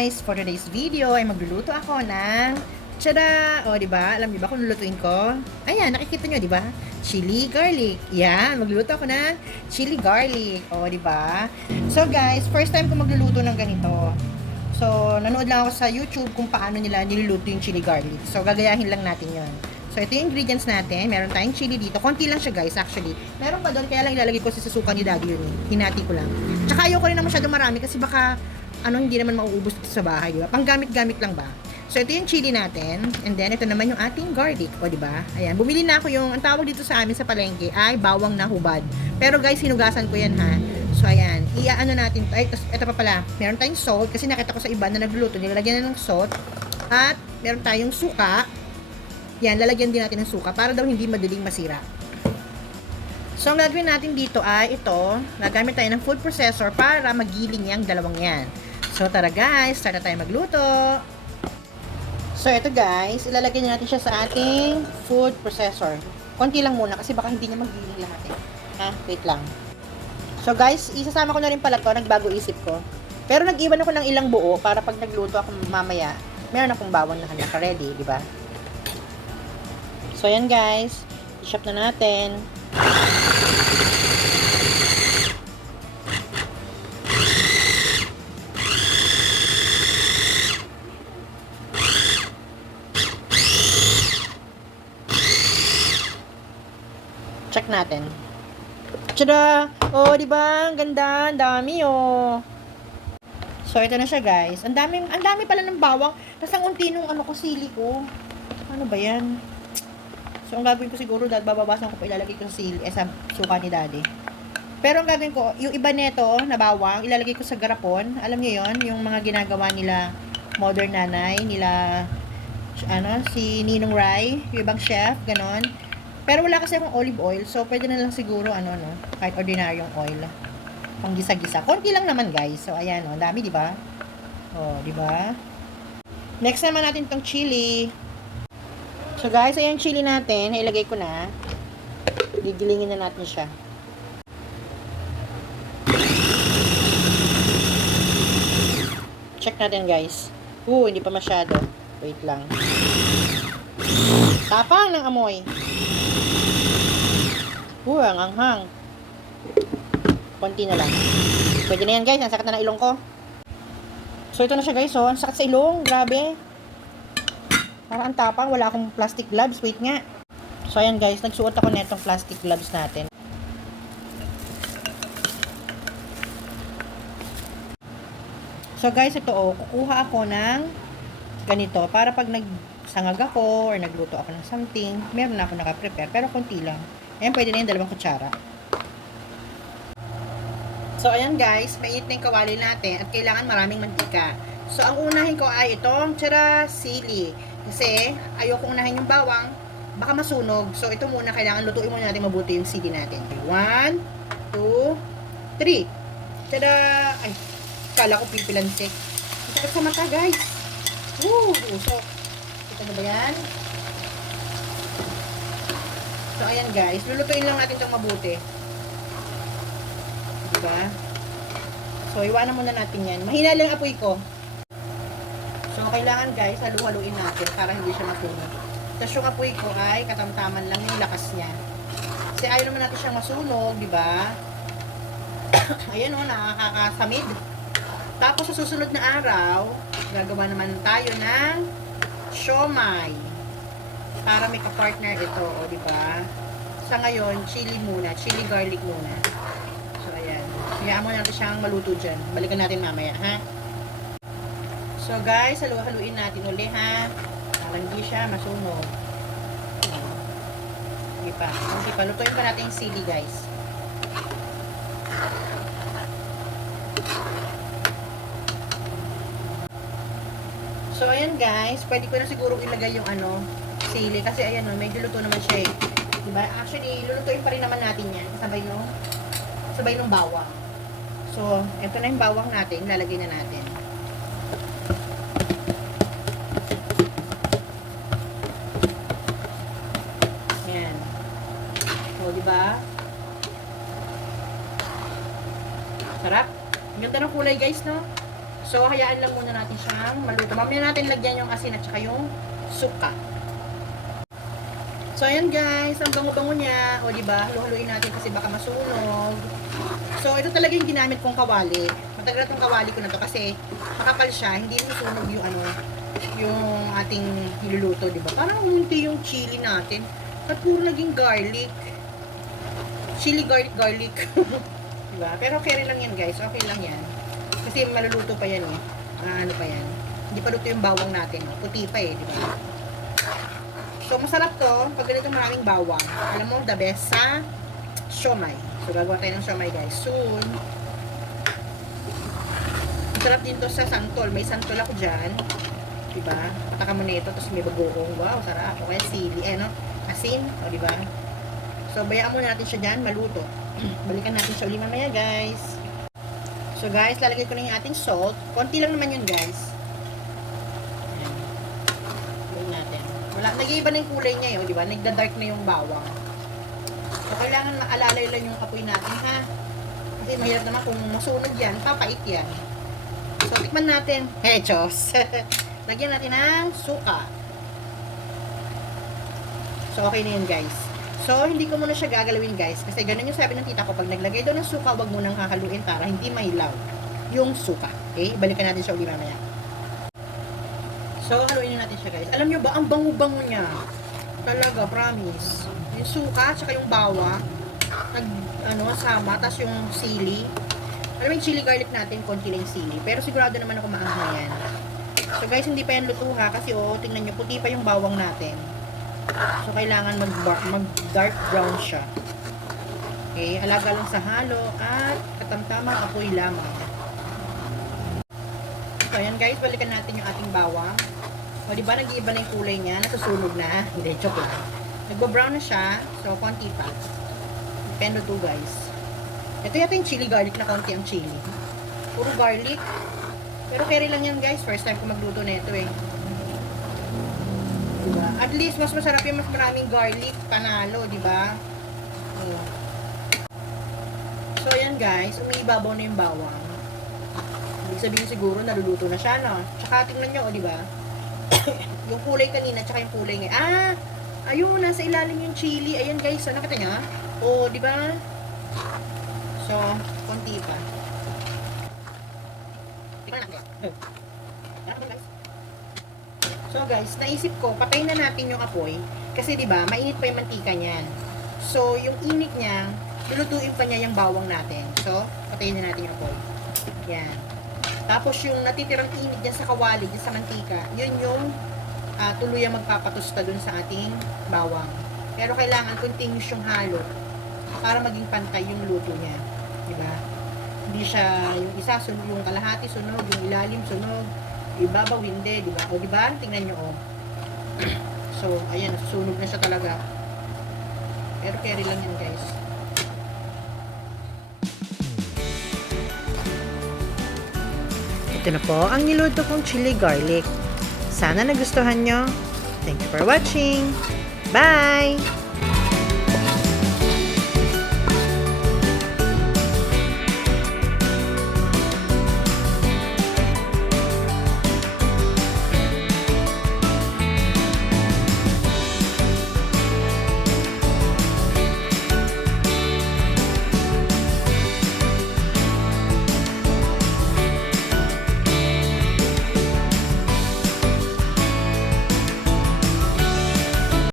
guys, for today's video ay magluluto ako ng tada! O, di ba? Alam niyo ba kung lulutuin ko? Ayan, nakikita niyo, di ba? Chili garlic. Yan, magluluto ako ng chili garlic. O, di ba? So, guys, first time ko magluluto ng ganito. So, nanood lang ako sa YouTube kung paano nila niluluto yung chili garlic. So, gagayahin lang natin 'yon. So, ito yung ingredients natin. Meron tayong chili dito. Konti lang siya, guys, actually. Meron pa doon, kaya lang ilalagay ko sa susuka ni Daddy yun. Hinati ko lang. Tsaka ayoko rin naman masyado marami kasi baka hindi naman mauubos dito sa bahay, di ba? Panggamit-gamit lang ba? So, ito yung chili natin. And then, ito naman yung ating garlic. O, di ba? Ayan. Bumili na ako yung, ang tawag dito sa amin sa palengke ay bawang na hubad. Pero, guys, hinugasan ko yan, ha? So, ayan. Iaano natin. Ay, ito pa pala. Meron tayong salt. Kasi nakita ko sa iba na nagluluto. Nilalagyan na ng salt. At, meron tayong suka. Yan, lalagyan din natin ng suka para daw hindi madaling masira. So, ang gagawin natin dito ay ito. Gagamit tayo ng food processor para magiling yung dalawang yan. So, tara guys, start na tayo magluto. So, ito guys, ilalagay natin siya sa ating food processor. Konti lang muna kasi baka hindi niya magiling lahat eh. Ha? Wait lang. So, guys, isasama ko na rin pala to, nagbago isip ko. Pero nag-iwan ako ng ilang buo para pag nagluto ako mamaya, meron akong bawang na naka-ready, di ba? So, ayan guys, i-shop na natin. Check natin. Tada! Oh, di ba? Ang ganda, ang dami oh. So, ito na siya guys. Ang dami pala ng bawang. Tapos ang unti nung ko sili ko. Ano ba 'yan? So, ang gagawin ko siguro, bababasan ko pa, ilalagay ko sa suka ni Daddy. Pero ang gagawin ko, yung iba neto na bawang, ilalagay ko sa garapon. Alam niyo yon, yung mga ginagawa nila modern nanay, nila, si Ninong Rai, yung ibang chef, ganon. Pero wala kasi akong olive oil, so pwede na lang siguro, kahit ordinaryong oil. Pang gisa-gisa. Konti lang naman, guys. So, ayan, dami, di ba? Oh, di ba? Next naman natin tong chili. So guys, ayan yung chili natin, ilagay ko na. Gigilingin na natin siya. Check natin guys. Hindi pa masyado. Wait lang. Tapang ng amoy. Ang anghang. Konti na lang. Pwede na yan guys, ang sakit na ng ilong ko. So ito na siya guys, ang sakit sa ilong, grabe. Parang ang tapang, wala akong plastic gloves. Wait nga. So, ayan guys, nagsuot ako netong plastic gloves natin. So, guys, ito kukuha ako ng ganito. Para pag nagsangag ako or nagluto ako ng something, meron na ako nakaprepare. Pero konti lang. Ayan, pwede na yung 2 kutsara. So, ayan guys, mainit na yung kawali natin at kailangan maraming mantika. So, ang unahin ko ay itong sili. Kasi, ayoko unahin yung bawang, baka masunog. So, ito muna, kailangan lutuin muna natin mabuti yung sili natin. 1, 2, 3. Tada! Ay, kala ko pipilansik. Masakit sa mata, guys. Usok. Ito na ba yan? So, ayan guys, lulutuin lang natin itong mabuti. Diba? So, iwanan muna natin yan. Mahina lang apoy ko. So, kailangan guys, halu-haluin natin para hindi siya masunog. Tapos yung apoy ko ay katamtaman lang yung lakas niya. Kasi ayaw naman natin siyang masunog, di ba? Ayan nakakasamid. Tapos sa susunod na araw, gagawa naman tayo ng siomai. Para may ka-partner ito, di ba? Sa ngayon, chili muna, chili garlic muna. So, ayan. Hayaan mo natin siyang maluto dyan. Balikan natin mamaya, ha? So guys, halu-haluin natin uli ha. Para hindi siya masunog. Sige pa. Lutuin pa natin yung sili guys. So ayan guys, pwede ko na siguro ilagay yung sili. Kasi ayan medyo luto naman siya eh. Diba? Actually, lulutuin pa rin naman natin yan. Sabay nung bawang. So, ito na yung bawang natin. Lalagay na natin. Diba? Sarap. Ang ganda ng kulay guys, no? So, hayaan lang muna natin siyang maluto. Mamaya natin lagyan yung asin at saka yung suka. So, ayan guys, ang bango-bango niya. O, diba? Halu-haluin natin kasi baka masunog. So, ito talaga yung ginamit kong kawali. Matagal na itong kawali ko na to kasi makapal siya. Hindi susunog yung yung ating niluluto, diba? Parang umunti yung chili natin. At puro naging garlic. Chili garlic. Diba? Pero okay lang yan guys. Okay lang yan. Kasi maluluto pa yan eh. Ano pa yan. Hindi pa luto yung bawang natin. Puti pa eh, diba? So, masarap to pag ganito maraming bawang. Alam mo, the best sa siomai. So, gagawa tayo ng siomai guys soon. Masarap din to sa santol. May santol ako dyan. Diba? Pataka mo na ito. Tapos may bagoong. Wow, sarap. O kaya sili. No? Asin. O, diba? So, bayaan muna natin siya dyan. Maluto. Balikan natin siya ulit mamaya guys. So, guys, lalagay ko na yung ating salt. Konti lang naman yun guys. Nag-iiba na yung kulay niya yun, di ba? Nagda-dark na yung bawang. So, kailangan maalalay lang yung apoy natin, ha? Kasi mahirap naman kung masunog yan, papait yan. So, tikman natin. Hechos! Lagyan natin ng suka. So, okay na yun, guys. So, hindi ko muna siya gagalawin, guys. Kasi ganun yung sabi ng tita ko, pag naglagay daw ng suka, wag munang kakaluin para hindi mahilaw yung suka. Okay? Balikan natin siya ulit mamaya. So, haluin na natin siya guys. Alam nyo ba, ang bango-bango niya. Talaga, promise. Yung suka, tsaka yung bawang. Sama, tas yung sili. Alam mo yung chili garlic natin, konti lang yung sili. Pero sigurado naman ako maanghang yan. So guys, hindi pa yan luto ha. Kasi tingnan nyo, puti pa yung bawang natin. So, kailangan mag-dark brown siya. Okay, alaga lang sa halo at katamtamang apoy lamang. So, ayan guys, balikan natin yung ating bawang. O, diba, nag-iiba na yung kulay niya, nasusunog na. Hindi, joke lang. Nagbo-brown na siya, so, konti pa. Depende to, guys. Ito yata yung chili garlic na konti ang chili. Puro garlic. Pero carry lang yan, guys. First time ko magluto na ito, eh. Diba? At least, mas masarap yung mas maraming garlic, panalo, diba? So, ayan, guys. Umiibabaw na yung bawang. Ibig sabihin siguro, naluluto na siya, no? Tsaka, tingnan nyo, o, diba? Yung kulay kanina, tsaka yung kulay ngayon. Ayun, nasa ilalim yung chili. Ayan guys, so nakita nyo? O, di ba? So, konti pa. So guys, naisip ko, patayin na natin yung apoy. Kasi di ba, mainit pa yung mantika niyan. So, yung init niya, lulutuin pa niya yung bawang natin. So, patayin na natin yung apoy. Yan. Tapos yung natitirang init dyan sa kawali, dyan sa mantika, yun yung tuluyang magpapatusta dun sa ating bawang. Pero kailangan continuous yung halo para maging pantay yung luto niya. Diba? Hindi siya yung isa, yung kalahati sunog, yung ilalim sunog, yung ibabaw hindi, diba? O diba? Tingnan nyo, oh. So, ayan, sunog na siya talaga. Pero carry lang yan, guys. Ito na po ang niluto kong chili garlic. Sana nagustuhan nyo. Thank you for watching. Bye!